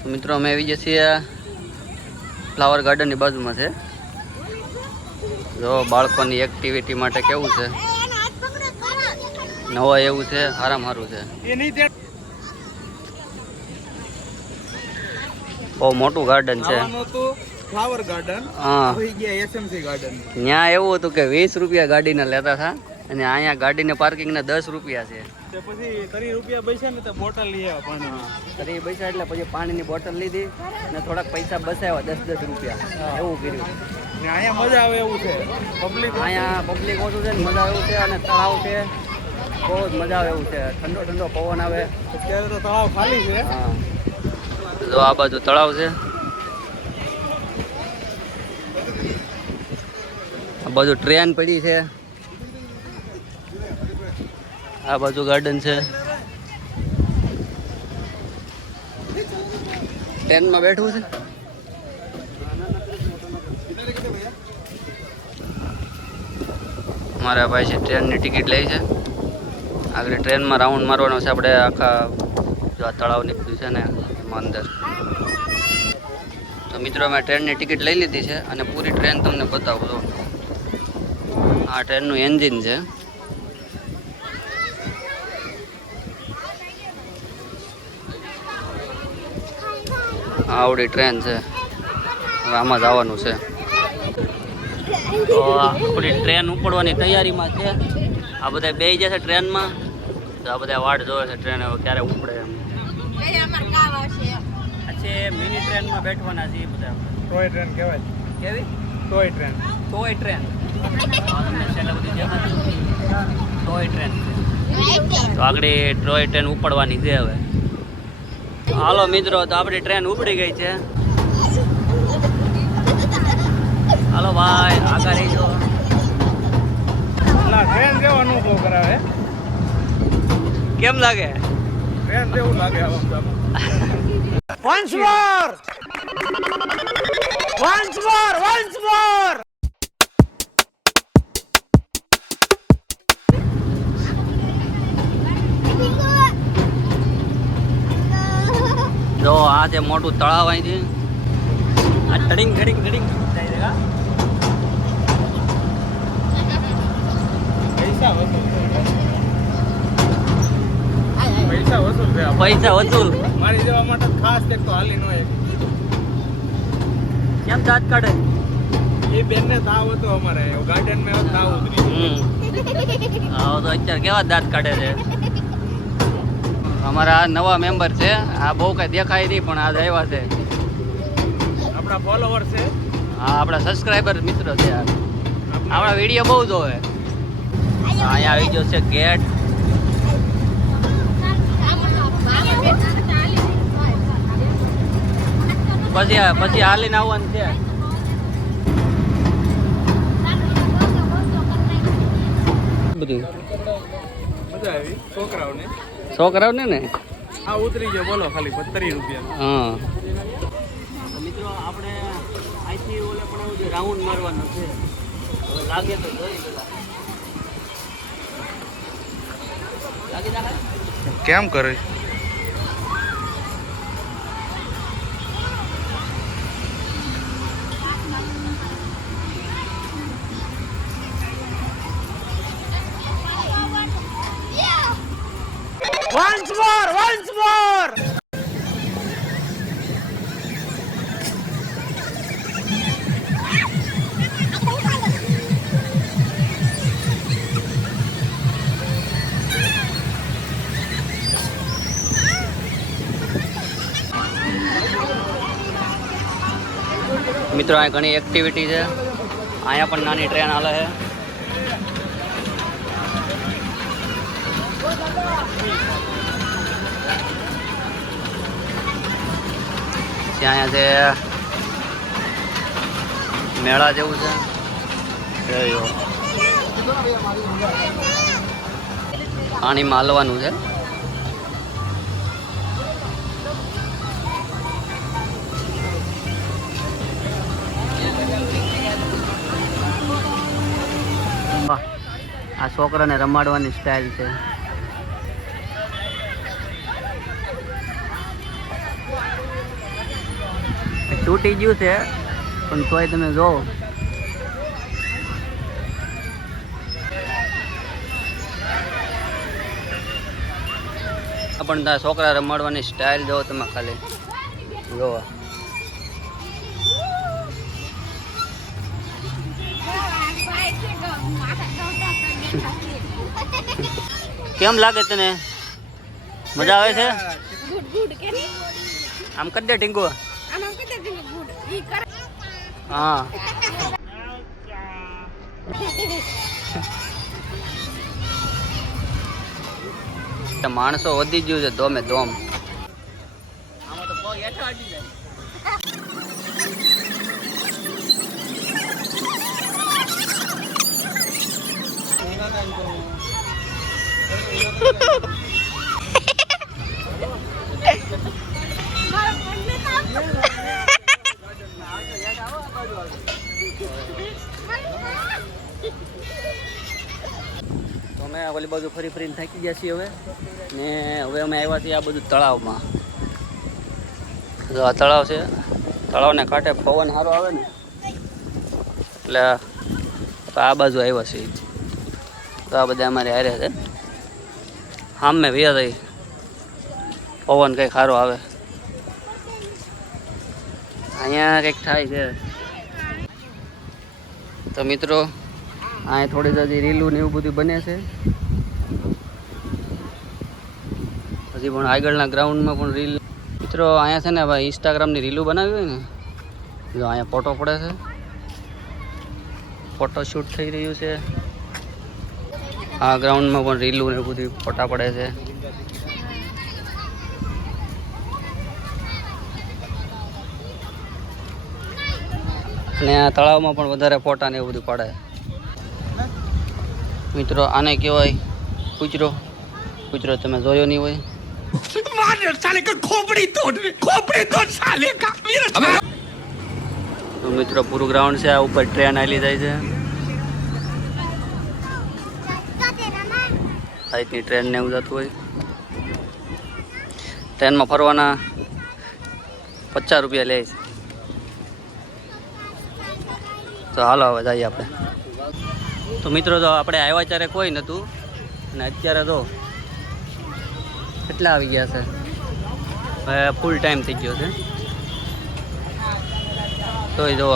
તો મિત્રો અમે આવી જઈએ છીએ ફ્લાવર ગાર્ડનની બાજુમાં છે. જો બાળકોની એક્ટિવિટી માટે કેવું છે, નવા એવું છે, આરામ સારું છે. બહુ મોટું ગાર્ડન છે. ફ્લાવર ગાર્ડન હા, થઈ ગયા એસએમસી ગાર્ડન. ત્યાં એવું હતું કે 20 રૂપિયા ગાડીને લેતા હતા અને અહીંયા ગાડીને પાર્કિંગના 10 રૂપિયા છે. પછી 30 રૂપિયા પૈસા ને તો બોટલ લઈ આવ્યા પાણી. 30 પૈસા એટલે પછી પાણીની બોટલ લીધી અને થોડાક પૈસા બસાવ્યા 10 રૂપિયા એવું કર્યું. અહીંયા મજા આવે એવું છે. અહીંયા પબ્લિક ઓછું છે ને મજા આવે એવું છે અને તળાવ છે, બહુ જ મજા આવે એવું છે. ઠંડો ઠંડો પવન આવે. અત્યારે તો તળાવ ખાલી છે. હા, જો આ બાજુ તળાવ છે, આ બાજુ ટ્રેન પડી છે, આ બાજુ ગાર્ડન છે. ટ્રેનમાં બેઠવું છે. મારા ભાઈ છે ટ્રેનની ટિકિટ લે છે. આગળ ટ્રેનમાં રાઉન્ડ મારવાનો છે આપણે. આખા જો આ તળાવ નીકળ્યું છે ને એમાં અંદર. તો મિત્રો મેં ટ્રેનની ટિકિટ લઈ લીધી છે અને પૂરી ટ્રેન તમને બતાવું છું. આ ટ્રેનનું એન્જિન છે. આવડી ટ્રેન છે. હવે આમાં જવાનું છે. તો આપણી ટ્રેન ઉપડવાની તૈયારીમાં છે. આ બધા બે જશે ટ્રેનમાં. તો આ બધા વાટ જોવે છે ટ્રેન હવે ક્યારે ઉપડે એમ. છે મિની ટ્રેનમાં બેઠવાના છે બધા. ટોય ટ્રેન કહેવાય. કેવી? Toy train. Toy train. તમને છેલ્લે બધી દેખાતી ટોય ટ્રેન. તો આગળ ટોય ટ્રેન ઉપડવાની છે હવે. હાલો મિત્રો, તો આપણી ટ્રેન ઉપડી ગઈ છે. હાલો ભાઈ, આગળ રહીજો. ટ્રેન જેવો અનુભવ કરાવે. કેમ લાગે? ટ્રેન જેવું લાગે. Once more! Once more! Once more! જો આ છે મોટું તળાવ અહીંથી. આ ઠડીંગ ઠડીંગ ઠડીંગ જાય છે. પૈસા વસૂલ છે. પૈસા વસૂલ. મારી જવા માટે ખાસ એક તો હાલી નો એક. કેમ દાંત કાઢે? એ બેનને તાવ હતો અમારે ગાર્ડન માં તાવ ઉતરી. હા, તો અત્યારે કેવા દાંત કાઢે છે. અમારા આ નવા મેમ્બર છે. આ બહુ કઈ દેખાય નહીં પણ આ આવ્યા છે. આપણા ફોલોવર છે. હા, આપણા સબસ્ક્રાઈબર મિત્રો છે. આપણા વિડીયો બહુ જોવે. અહીંયા આવી ગયો છે ગેટ. પછી હાલીને આવવાનું છે. બધું મજા આવી છોકરાઓને. છોકરાઓને ને આ ઉતરી ગયો બોલો ખાલી 30 રૂપિયા. હા, મિત્રો આપણે અહીંથી ઓલે પણ રાઉન્ડ મારવાનો છે. હવે લાગે તો જોઈ પેલા લાગી જાય. કેમ કરે? Once more! Once more! મિત્રો અહીંયા ઘણી એક્ટિવિટી છે. અહીંયા પણ નાની ટ્રેન હાલે છે. ત્યાં અહીંયા છે મેળા જેવું છે. પાણીમાં હાલવાનું છે. આ છોકરાને રમાડવાની સ્ટાઇલ છે. તૂટી ગયું છે પણ તોય તમે જોવો પણ તારા છોકરા રમાડવાની સ્ટાઇલ જોવો તમે ખાલી જોવો કેમ લાગે તને મજા આવે છે આમ કરી દે ટીંકુ હા માણસો વધી ગયું છે ધોમે ધોમ આમાં તો પગ હેઠા અડી જાય તો અમે ઓલી બાજુ ફરી ફરીને થાકી ગયા છીએ હવે ને હવે અમે આવ્યા છીએ આ બધું તળાવમાં જો આ તળાવ છે તળાવને કાંઠે પવન સારો આવે ને એટલે આ બાજુ આવ્યા છીએ તો આ બધા અમારે હારે છે આમ મેં વ્યા થઈ પવન કંઈક સારો આવે અહીંયા કંઈક થાય છે તો મિત્રો અહીંયા થોડી હજી રીલું ને એવું બધું બને છે હજી પણ આગળના ગ્રાઉન્ડમાં પણ રીલ મિત્રો અહીંયા છે ને ભાઈ ઇન્સ્ટાગ્રામની રીલું બનાવી હોય ને જો અહીંયા ફોટો પડે છે ફોટો શૂટ થઈ રહ્યું છે આ ગ્રાઉન્ડમાં પણ રીલું ને બધું ફોટા પડે છે અને આ તળાવમાં પણ વધારે ફોટા ને એવું બધું પડે મિત્રો આને કહેવાય કૂતરો કૂતરો તમે જોયો નહીં હોય તો મિત્રો પૂરું ગ્રાઉન્ડ છે આ ઉપર ટ્રેન આલી જાય છે હાઈટની ટ્રેન ને એવું જતું હોય ટ્રેનમાં ફરવાના 50 રૂપિયા લે છે તો હાલો હવે જઈએ આપણે તો મિત્રો તો આપણે આવ્યા ત્યારે કોઈ નહોતું અને અત્યારે તો કેટલા આવી ગયા છે હવે ફૂલ ટાઈમ થઈ ગયો છે તો જો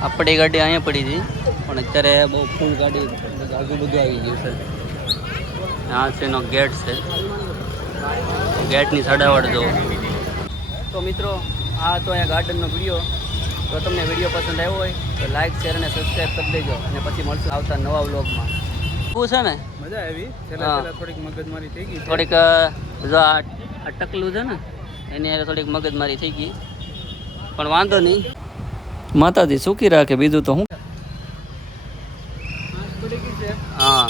આપણી ગાડી અહીંયા પડી હતી પણ અત્યારે બહુ ફૂલ ગાડી આજુ બધું આવી ગયું છે આ છે એનો ગેટ છે ગેટની સડાવટ જો તો મિત્રો આ તો અહીંયા ગાર્ડનનો વિડીયો તો તમને વિડીયો પસંદ આવ્યો હોય તો લાઈક શેર અને સબસ્ક્રાઈબ કરી દેજો અને પછી મળશું આવતા નવા વ્લોગમાં શું છે ને મજા આવી છેલ્લા થોડીક મગજમારી થઈ ગઈ થોડીક જો આ ટકલું છે ને એની હારે થોડીક મગજમારી થઈ ગઈ પણ વાંધો નહીં માતાજી સુખી રાખે બીજું તો હું હા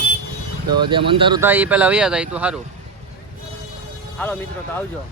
તો જેમ અંધારું થાય એ પહેલાં વ્યા થાય તો સારું હાલો મિત્રો તો આવજો